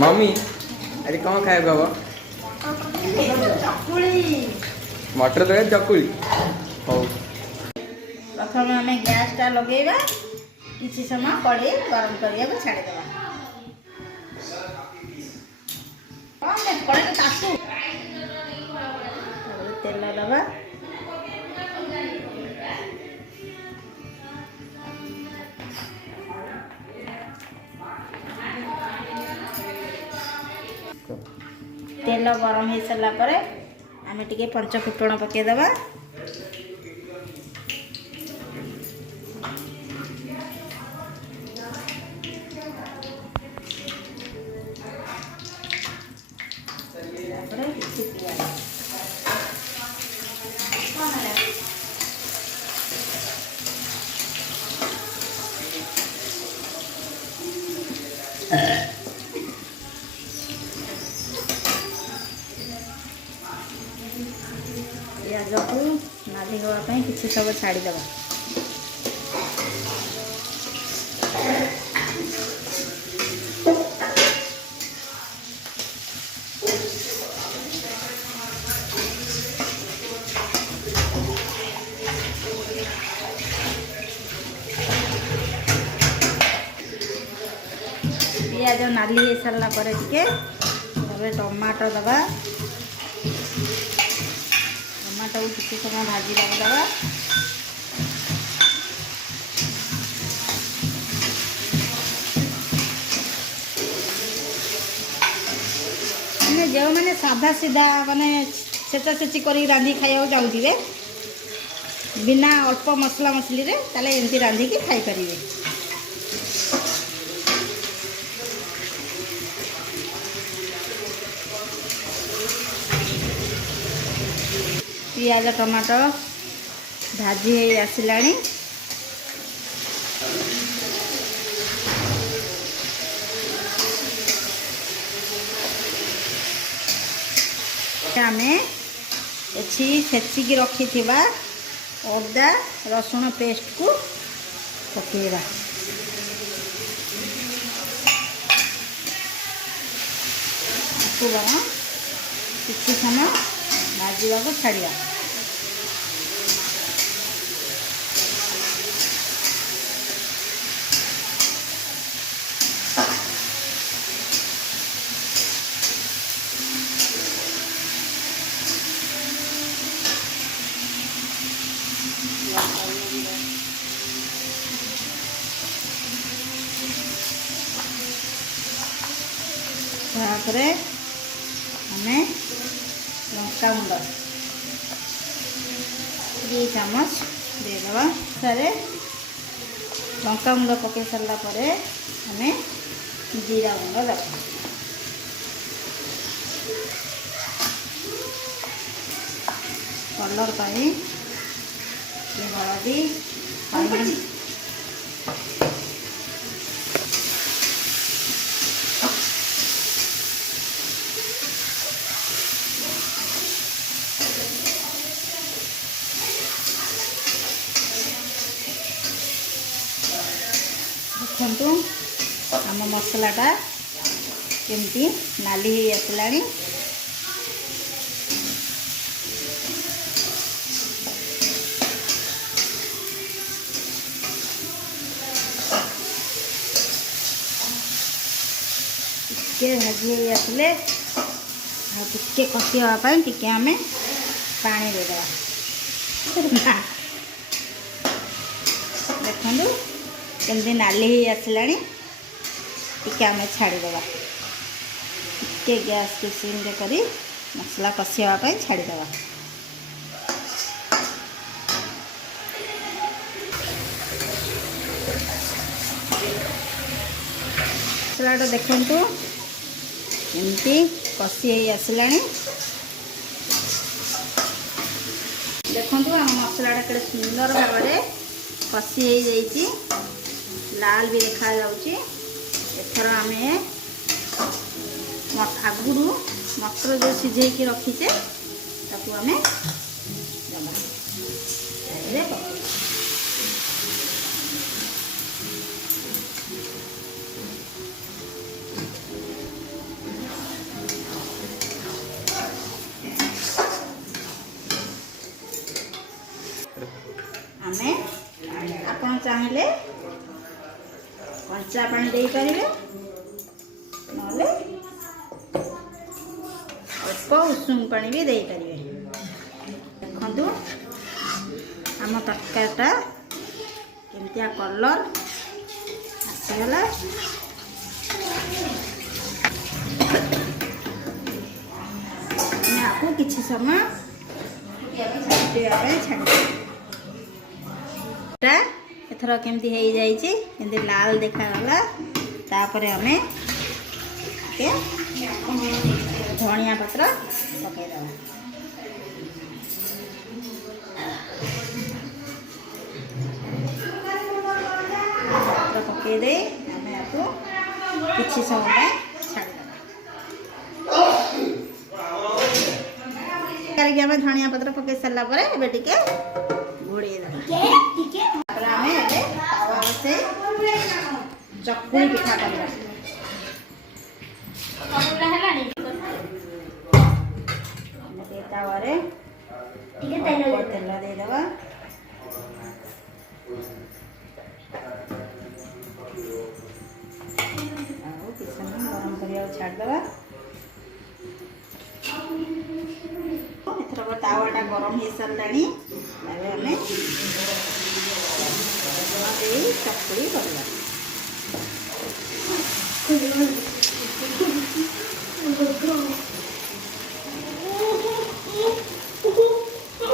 Mummy अरे कौन खाएगा वो मटर तो चकुली हो प्रथम आम गैस टा लगेगा किसी समय कड़े गरम करने को छाड़ीदेवा कड़े तासु तेल दबा तेल गरम हो सारा पर आम टे पंच फुटण पकईदबा पियाज को नाली होगापी किसी सब छाड़ीदेव पियाज नाली हो सारा पर टे टमाटो दबा टमाटो को किसी समय भाजी दबा जो मैंने साधा सीधा माने सेचा सेची कर रांधि खाया चाहूे बिना अल्प मसला मसली रे ताले एमती रांधिकी खाई पारिबे। पियाज टमाटो भाजी हो आसलानी आमे एछि छेचिकी रखी थिबा अदा रसुण पेस्ट को पकेबा को बना किसी समय भाजवा को छाड़िया तापर हमें लंका गुंड 2 चामच देदेवा सारे लंका गुंड पकई सारा पर हमें जीरा गुंड देवा कलर पाई हलदी देखु आम मसलाटा केमती नाली हो आसलानी टे भाजी हो आसले टे कषि हाँपाई टे आम पानी देदेवा देखु केमती नाली हो आसलानी टे आम छाड़ीदेवा टे गैस के सिम रे करी मसला कषि हाँपाई छाड़ीदेवा मसलाटा देखु एमती कषि हो आसलानी देखु आम मसलाटा के सुंदर भाव में कषि हो जाइए लाल भी देखा एथर आम आगुरु मटर जो सिझे रखीचे ताकू आम ଚାହିଁले କଞ୍ଚା ପାଣି ଦେଇପାରିବେ, ନହେଲେ ଅଳ୍ପ ଉଷୁମ ପାଣି ବି ଦେଇପାରିବେ। ଦେଖନ୍ତୁ ଆମ ତରକାରୀଟା କେମିତିଆ କଲର୍ ଆସିଗଲା। आपको किसी समय एथर केमती हो जाइए लाल देखागला। तापरे हमें धनिया पत्र पकईदे पकईदे आम आपको किसी समय छाड़ी आम धनिया पत्र पकई सारा घोड़े चकुली पिठा करवा। तेल देदेवा गरम करवा छाड़देवा। एथर तावाटा गरम हो सारा आम चकुली करवा।